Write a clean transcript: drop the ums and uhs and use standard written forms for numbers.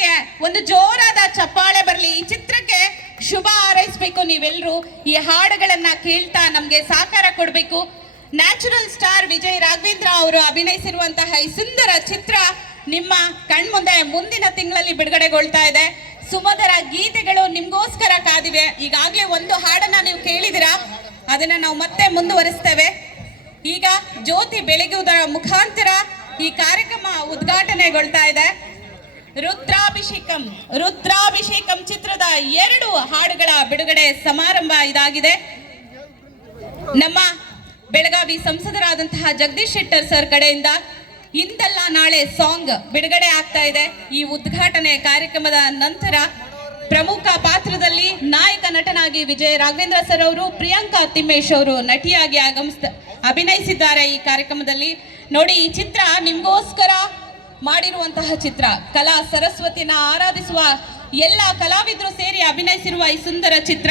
ಚಿತ್ರಕ್ಕೆ ಒಂದು ಜೋರಾದ ಚಪ್ಪಾಳೆ ಬರಲಿ. ಈ ಚಿತ್ರಕ್ಕೆ ಶುಭ ಹಾರೈಸಬೇಕು ನೀವೆಲ್ಲರೂ. ಈ ಹಾಡುಗಳನ್ನ ಕೇಳ್ತಾ ನಮ್ಗೆ ಸಹಕಾರ ಕೊಡಬೇಕು. ನ್ಯಾಚುರಲ್ ಸ್ಟಾರ್ ವಿಜಯ್ ರಾಘವೇಂದ್ರ ಅವರು ಅಭಿನಯಿಸಿರುವಂತಹ ಈ ಸುಂದರ ಚಿತ್ರ ನಿಮ್ಮ ಕಣ್ಮುಂದೆ ಮುಂದಿನ ತಿಂಗಳಲ್ಲಿ ಬಿಡುಗಡೆಗೊಳ್ತಾ ಇದೆ. ಸುಮಧುರ ಗೀತೆಗಳು ನಿಮ್ಗೋಸ್ಕರ ಕಾದಿವೆ. ಈಗಾಗಲೇ ಒಂದು ಹಾಡನ್ನ ನೀವು ಕೇಳಿದಿರಾ, ಅದನ್ನ ನಾವು ಮತ್ತೆ ಮುಂದುವರಿಸ್ತೇವೆ. ಈಗ ಜ್ಯೋತಿ ಬೆಳಗುವುದರ ಮುಖಾಂತರ ಈ ಕಾರ್ಯಕ್ರಮ ಉದ್ಘಾಟನೆಗೊಳ್ತಾ ಇದೆ. ರುದ್ರಾಭಿಷೇಕಂ ಚಿತ್ರದ 2 ಹಾಡುಗಳ ಬಿಡುಗಡೆ ಸಮಾರಂಭ ಇದಾಗಿದೆ. ನಮ್ಮ ಬೆಳಗಾವಿ ಸಂಸದರಾದಂತಹ ಜಗದೀಶ್ ಶೆಟ್ಟರ್ ಸರ್ ಕಡೆಯಿಂದ ಇಂದಲ್ಲ ನಾಳೆ ಸಾಂಗ್ ಬಿಡುಗಡೆ ಆಗ್ತಾ ಇದೆ. ಈ ಉದ್ಘಾಟನೆ ಕಾರ್ಯಕ್ರಮದ ನಂತರ ಪ್ರಮುಖ ಪಾತ್ರದಲ್ಲಿ ನಾಯಕ ನಟನಾಗಿ ವಿಜಯ್ ರಾಘವೇಂದ್ರ ಸರ್ ಅವರು, ಪ್ರಿಯಾಂಕಾ ತಿಮ್ಮೇಶ್ ಅವರು ನಟಿಯಾಗಿ ಅಭಿನಯಿಸಿದ್ದಾರೆ ಈ ಕಾರ್ಯಕ್ರಮದಲ್ಲಿ. ನೋಡಿ, ಈ ಚಿತ್ರ ನಿಮ್ಗೋಸ್ಕರ ಮಾಡಿರುವಂತಹ ಚಿತ್ರ. ಕಲಾ ಸರಸ್ವತಿನ ಆರಾಧಿಸುವ ಎಲ್ಲ ಕಲಾವಿದರು ಸೇರಿ ಅಭಿನಯಿಸಿರುವ ಈ ಸುಂದರ ಚಿತ್ರ.